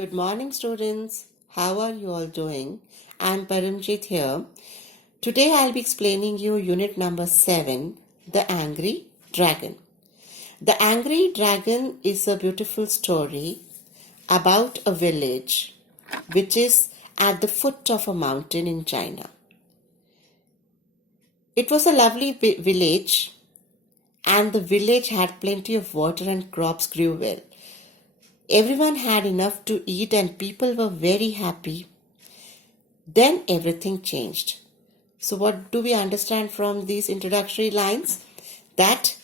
Good morning, students. How are you all doing? I'm Paramjit here. Today I'll be explaining you unit number 7, The Angry Dragon. The Angry Dragon is a beautiful story about a village which is at the foot of a mountain in China. It was a lovely village, and the village had plenty of water and crops grew well. Everyone had enough to eat and people were very happy. Then everything changed. So, what do we understand from these introductory lines? That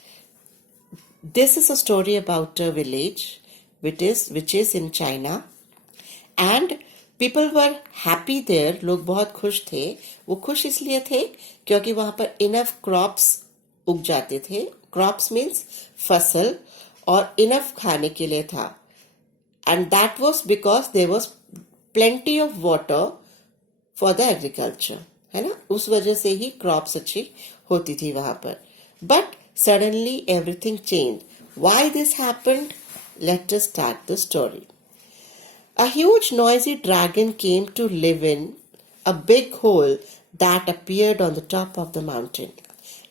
this is a story about a village which is in China, and people were happy there. लोग बहुत खुश थे. वो खुश इसलिए थे क्योंकि वहाँ पर enough crops उग जाते थे. Crops means फसल, और enough खाने के लिए था. And that was because there was plenty of water for the agriculture, है ना. उस वजह से ही क्रॉप्स अच्छी होती थी वहां पर. But suddenly everything change. Why this happened? Let us start the story. A huge noisy dragon came to live in a big hole that appeared on the top of the mountain.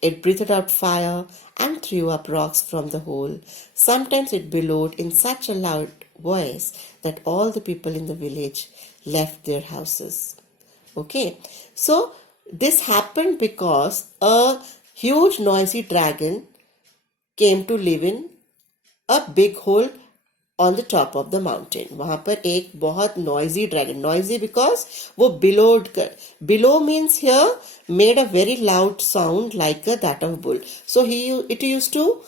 It breathed out fire and threw up rocks from the hole. Sometimes it bellowed in such a loud voice that all the people in the village left their houses. Okay, so this happened because a huge noisy dragon came to live in a big hole on the top of the mountain. वहां पर एक बहुत noisy dragon, noisy because वो bellowed कर. Bellow means here made a very loud sound like that of bull. So it used to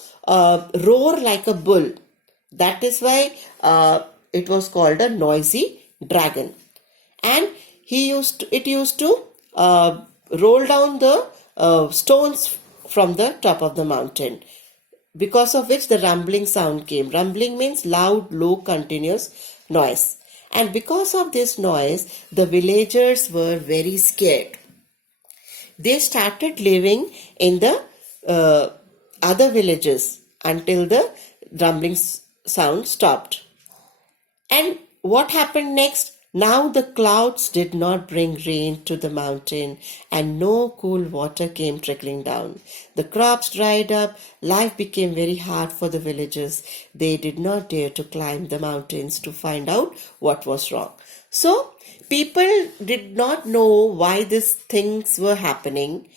roar like a bull. That is why it was called a noisy dragon. And it used to roll down the stones from the top of the mountain, because of which the rumbling sound came. Rumbling means loud, low, continuous noise. And because of this noise, the villagers were very scared. They started living in the other villages until the rumbling sound stopped. And what happened next? Now the clouds did not bring rain to the mountain, and no cool water came trickling down. The crops dried up. Life became very hard for the villagers. They did not dare to climb the mountains to find out what was wrong. So people did not know why these things were happening.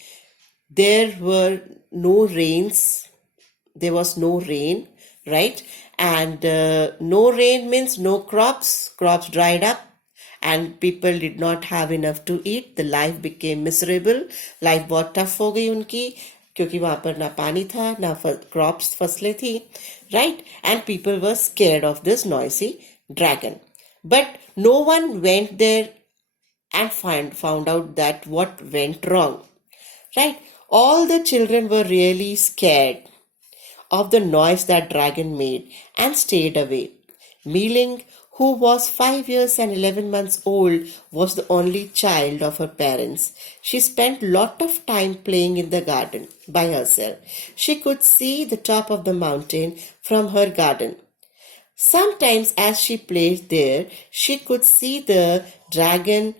There were no rains. There was no rain, right? And no rain means no crops. Crops dried up. And people did not have enough to eat. The life became miserable. Life बहुत tough हो गई उनकी, क्योंकि वहां पर ना पानी था ना crops फसलें थी, right? And people were scared of this noisy dragon. But no one went there and found out that what went wrong, right? All the children were really scared of the noise that dragon made and stayed away. Mealing, who was 5 years and 11 months old, was the only child of her parents. She spent lot of time playing in the garden by herself. She could see the top of the mountain from her garden. Sometimes as she played there, she could see the dragon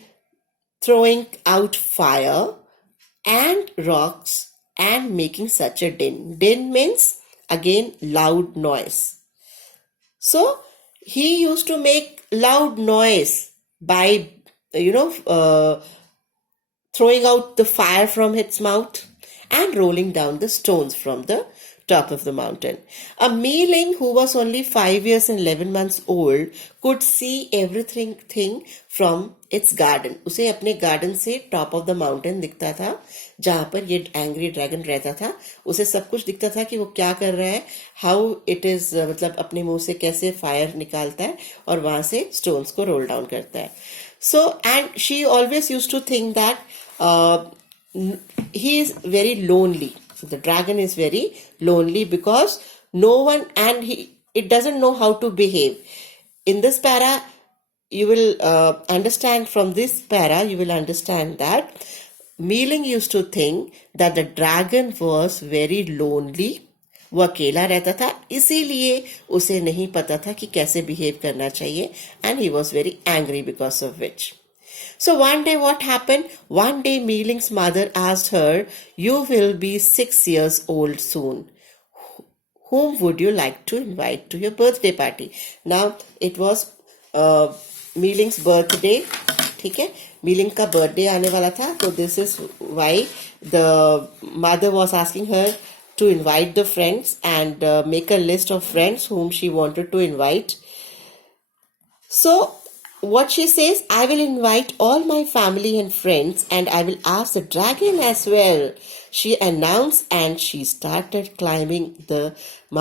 throwing out fire and rocks and making such a din. Din means again loud noise. So he used to make loud noise by, throwing out the fire from its mouth and rolling down the stones from the top of the mountain. A Mealing, who was only 5 years and 11 months old, could see everything from its garden. उसे अपने garden से top of the mountain दिखता था, जहाँ पर ये angry dragon रहता था. उसे सब कुछ दिखता था कि वो क्या कर रहा है, how it is, मतलब अपने मुंह से कैसे fire निकालता है और वहाँ से stones को roll down करता है. So, and she always used to think that he is very lonely. The dragon is very lonely because no one, and it doesn't know how to behave. In this para, you will understand that Mealing used to think that the dragon was very lonely वो अकेला रहता था, इसीलिए उसे नहीं पता था कि कैसे बिहेव करना चाहिए, and he was very angry because of which. So one day what happened? One day Meeling's mother asked her, "You will be 6 years old soon. Whom would you like to invite to your birthday party?" Now it was Meeling's birthday. ठीक है, milling का birthday आने वाला था, तो this is why the mother was asking her to invite the friends and make a list of friends whom she wanted to invite. So what she says, "I will invite all my family and friends and I will ask the dragon as well," she announced, and she started climbing the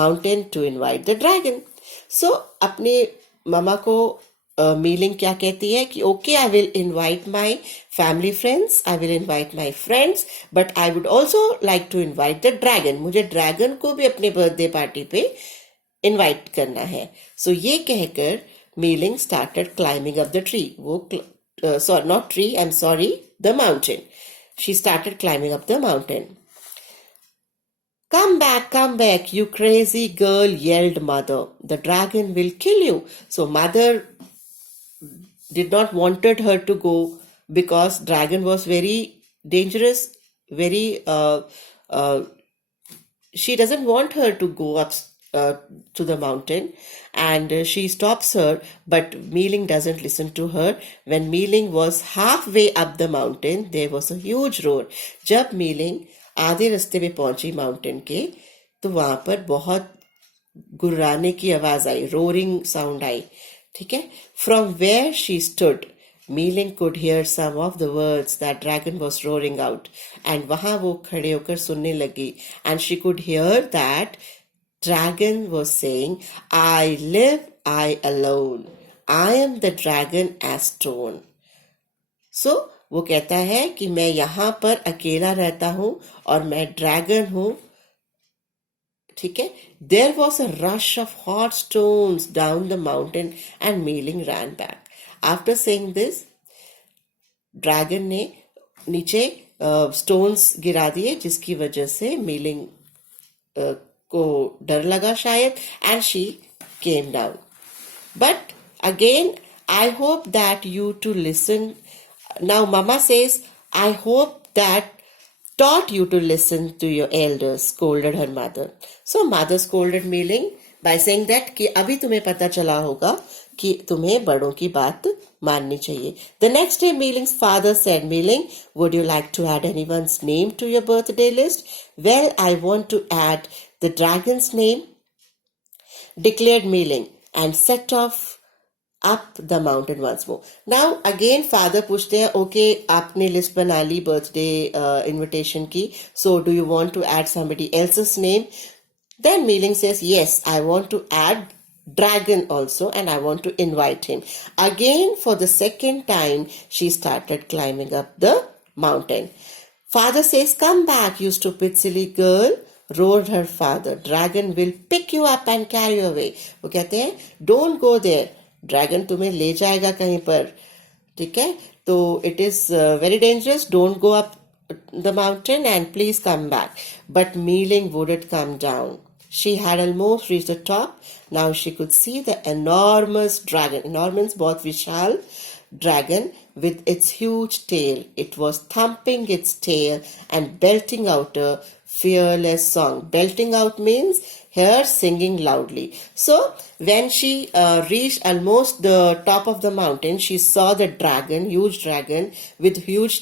mountain to invite the dragon. So अपने मामा को milling क्या कहती है कि okay, I will invite my family friends, I will invite my friends, but I would also like to invite the dragon. मुझे dragon को भी अपने बर्थडे पार्टी पे इनवाइट करना है. सो ये कहकर Meiling started climbing up the tree. वो not tree, I am sorry, the mountain. She started climbing up the mountain. Come back, you crazy girl," yelled mother. "The dragon will kill you." So mother did not wanted her to go because dragon was very dangerous, very she doesn't want her to go up to the mountain, and she stops her, but Meeling doesn't listen to her. When Meeling was halfway up the mountain, there was a huge roar. जब Meeling आधे रास्ते पे पहुंची mountain के, तो वहां पर बहुत गुर्राने की आवाज आई, रोरिंग साउंड आई. ठीक है, from where she stood Meiling could hear some of the words that dragon was roaring out. And वहां वो खड़े होकर सुनने लगी, and she could hear that dragon was saying, "I live, I alone, I am the dragon as stone." So वो कहता है कि मैं यहाँ पर अकेला रहता हूं और मैं ड्रैगन हूं. ठीक है, there was a rush of hot stones down the mountain and Meiling ran back. After saying this, dragon ने नीचे स्टोन्स गिरा दिए, जिसकी वजह से मीलिंग को डर लगा शायद, and she came down. But again, I hope that you too listen. Now Mama says, "I hope that taught you to listen to your elders," scolded her mother. So mother scolded Meeling by saying that कि अभी तुम्हें पता चला होगा कि तुम्हें बड़ों की बात माननी चाहिए. The next day Meeling's father said, "Meeling, would you like to add anyone's name to your birthday list?" "Well, I want to add the dragon's name," declared Meeling, and set off up the mountain once more. Now again father पूछते हैं, "Okay, आपने list बना ली birthday invitation की, so do you want to add somebody else's name?" Then Meeling says, "Yes, I want to add dragon also, and I want to invite him." Again, for the second time, she started climbing up the mountain. Father says, "Come back, you stupid silly girl," roared her father. "Dragon will pick you up and carry you away." वो कहते हैं, "Don't go there, dragon तुम्हें ले जाएगा कहीं पर." ठीक है, तो it is very dangerous, don't go up the mountain and please come back. But milling wouldn't come down. She had almost reached the top. Now she could see the enormous dragon. Enormous, बहुत विशाल dragon with its huge tail. It was thumping its tail and belting out a fearless song. Belting out means here singing loudly. So when she reached almost the top of the mountain, she saw the dragon, huge dragon with huge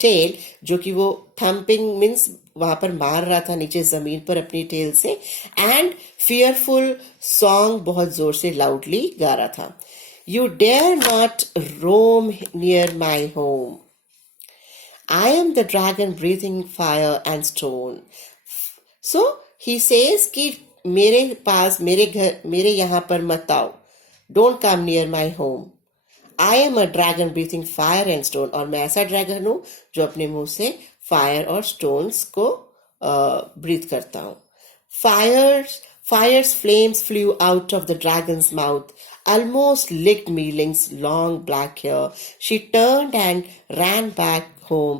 tail, जो कि वो thumping means वहां पर मार रहा था नीचे जमीन पर अपनी टेल से, एंड fearful song बहुत जोर से loudly गा रहा था. "You dare not roam near my home. I am the dragon breathing fire and stone." So he says कि मेरे पास, मेरे घर, मेरे यहाँ पर मत आओ. Don't come near my home. I am a dragon breathing fire and stone. और मैं ऐसा ड्रैगन हूँ जो अपने मुंह से फायर और स्टोन्स को ब्रीथ करता हूँ. Fire's flames flew out of the dragon's mouth, almost licked Meeling's long black hair. She turned and ran back home.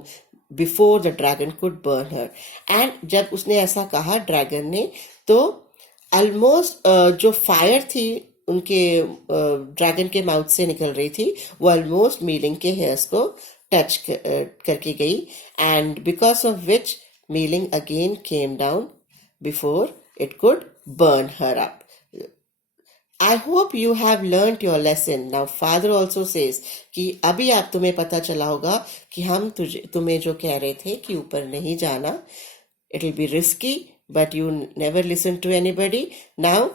before the dragon could burn her. And जब उसने ऐसा कहा ड्रैगन ने, तो ऑलमोस्ट जो फायर थी उनके ड्रैगन के माउथ से निकल रही थी, वो ऑलमोस्ट मीलिंग के हेयर्स को टच करके गई, and because of which milling again came down before it could burn her up. I hope you have learnt your lesson. Now father also says कि अभी आप तुम्हें पता चला होगा कि हम तुम्हें जो कह रहे थे कि ऊपर नहीं जाना, it will be risky, but you never listen to anybody. Now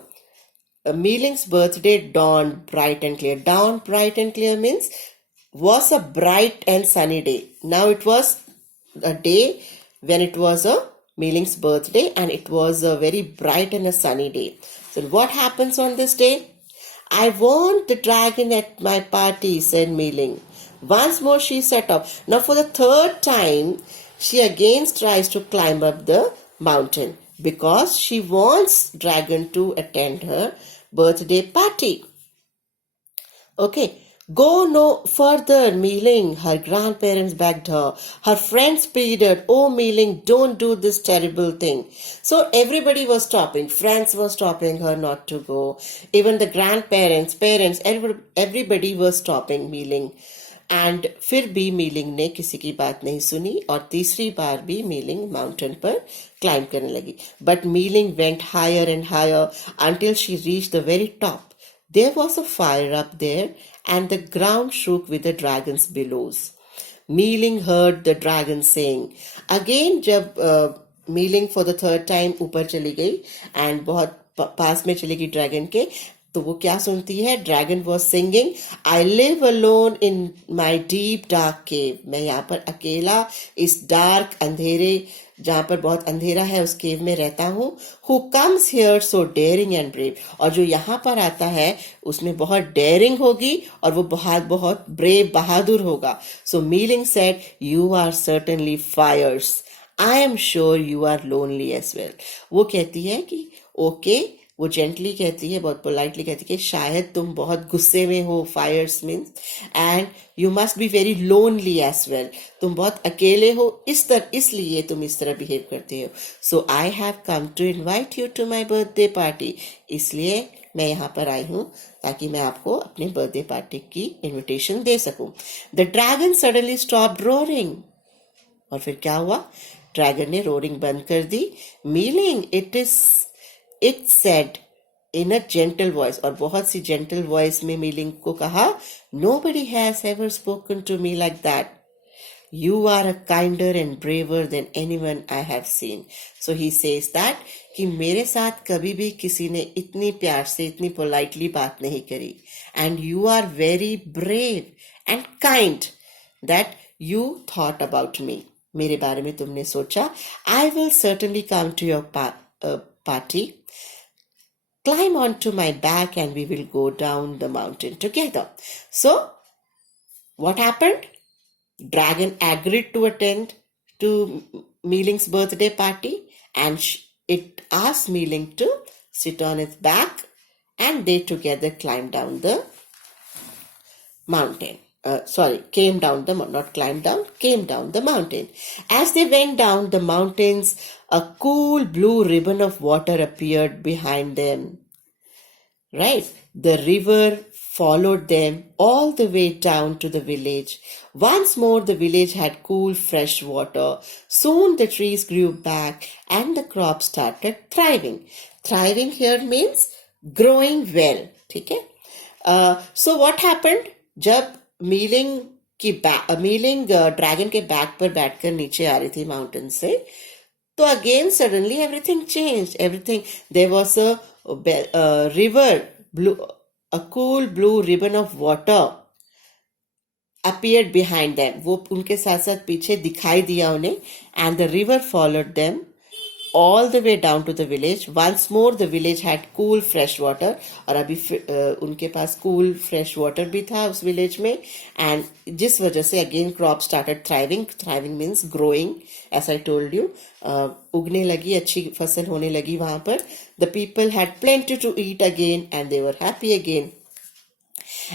Meeling's birthday dawned bright and clear. Dawn bright and clear means was a bright and sunny day. Now it was a day when it was a Meeling's birthday, and it was a very bright and a sunny day. So what happens on this day? I want the dragon at my party, said Meeling. Once more she set off. Now for the third time, she again tries to climb up the mountain because she wants dragon to attend her birthday party. Okay. Go no further, Meeling. Her grandparents begged her. Her friends pleaded, oh Meeling, don't do this terrible thing. So everybody was stopping. Friends were stopping her not to go. Even the grandparents, parents, everybody was stopping Meeling. And फिर भी milling ने किसी की बात नहीं सुनी, और तीसरी बार भी मीलिंग माउंटेन पर क्लाइंब करने लगी. But Meiling went higher and higher until she reach the very top. There was a fire up there, and the ground shook with the dragon's billows. Meeling heard the dragon saying. Again, जब Meeling for the third time ऊपर चली गई and बहुत पास में चली गई dragon के, तो वो क्या सुनती है? Dragon was singing, I live alone in my deep dark cave. मैं यहाँ पर अकेला इस डार्क अंधेरे, जहाँ पर बहुत अंधेरा है, उस केव में रहता हूँ. Who comes here so daring and brave. और जो यहाँ पर आता है उसमें बहुत डेयरिंग होगी और वो बहुत बहुत ब्रेव, बहादुर होगा. So Meiling said, you are certainly fierce. I am sure you are lonely as well. वो कहती है कि ओके, वो जेंटली कहती है, बहुत पोलाइटली कहती है कि शायद तुम बहुत गुस्से में हो, fires means, and you must be very lonely as well. तुम बहुत अकेले हो, इसलिए तुम इस तरह बिहेव करते हो. So I have come to invite you to my birthday party. इसलिए मैं यहाँ पर आई हूँ ताकि मैं आपको अपने बर्थडे पार्टी की इनविटेशन दे सकूं. The dragon suddenly stopped roaring. और फिर क्या हुआ? ड्रैगन ने रोरिंग बंद कर दी. Meiling it said in a gentle voice, और बहुत सी जेंटल वॉइस में मीलिंग को कहा, nobody has ever spoken to me like that. You are a kinder and braver than anyone I have seen. So he says that कि मेरे साथ कभी भी किसी ने इतनी प्यार से, इतनी पोलाइटली बात नहीं करी. And you are very brave and kind that you thought about me. मेरे बारे में तुमने सोचा. I will certainly come to your party. Climb onto my back and we will go down the mountain together. So, what happened? Dragon agreed to attend to Meeling's birthday party, and it asked Meeling to sit on its back, and they together climbed down the mountain. Came down not climbed down, came down the mountain. As they went down the mountains, a cool blue ribbon of water appeared behind them. Right? The river followed them all the way down to the village. Once more the village had cool, fresh water. Soon the trees grew back and the crops started thriving. Thriving here means growing well. ठीक है? So what happened? जब Meiling dragon के back पर बैठकर नीचे आ रही थी माउंटेन से, तो again suddenly everything changed. Everything, there was a river, a cool blue ribbon of water appeared behind them. वो उनके साथ साथ पीछे दिखाई दिया उन्हें. And the river followed them all the way down to the village. Once more the village had cool fresh water. और अभी उनके पास cool fresh water भी था उस village में. And जिस वजह से again crops started thriving. Thriving means growing, as I told you. उगने लगी, अच्छी फसल होने लगी वहां पर. The people had plenty to eat again and they were happy again.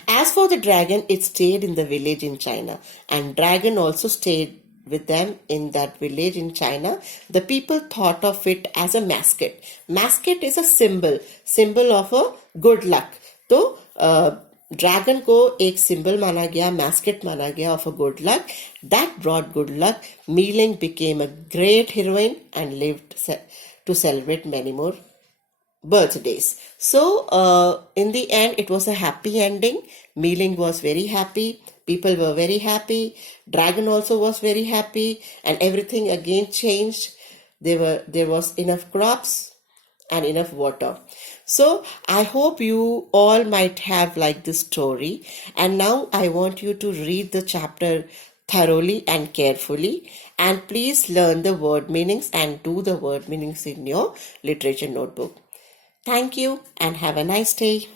As for the dragon, it stayed in the village in China. And dragon also stayed with them in that village in China, the people thought of it as a mascot. Mascot is a symbol of a good luck. तो dragon को एक symbol माना गया, mascot माना गया of a good luck. That brought good luck. Meeling became a great heroine and lived to celebrate many more birthdays. So in the end, it was a happy ending. Meeling was very happy. People were very happy. Dragon also was very happy, and everything again changed. There was enough crops and enough water. So I hope you all might have liked this story. And now I want you to read the chapter thoroughly and carefully, and please learn the word meanings and do the word meanings in your literature notebook. Thank you and have a nice day.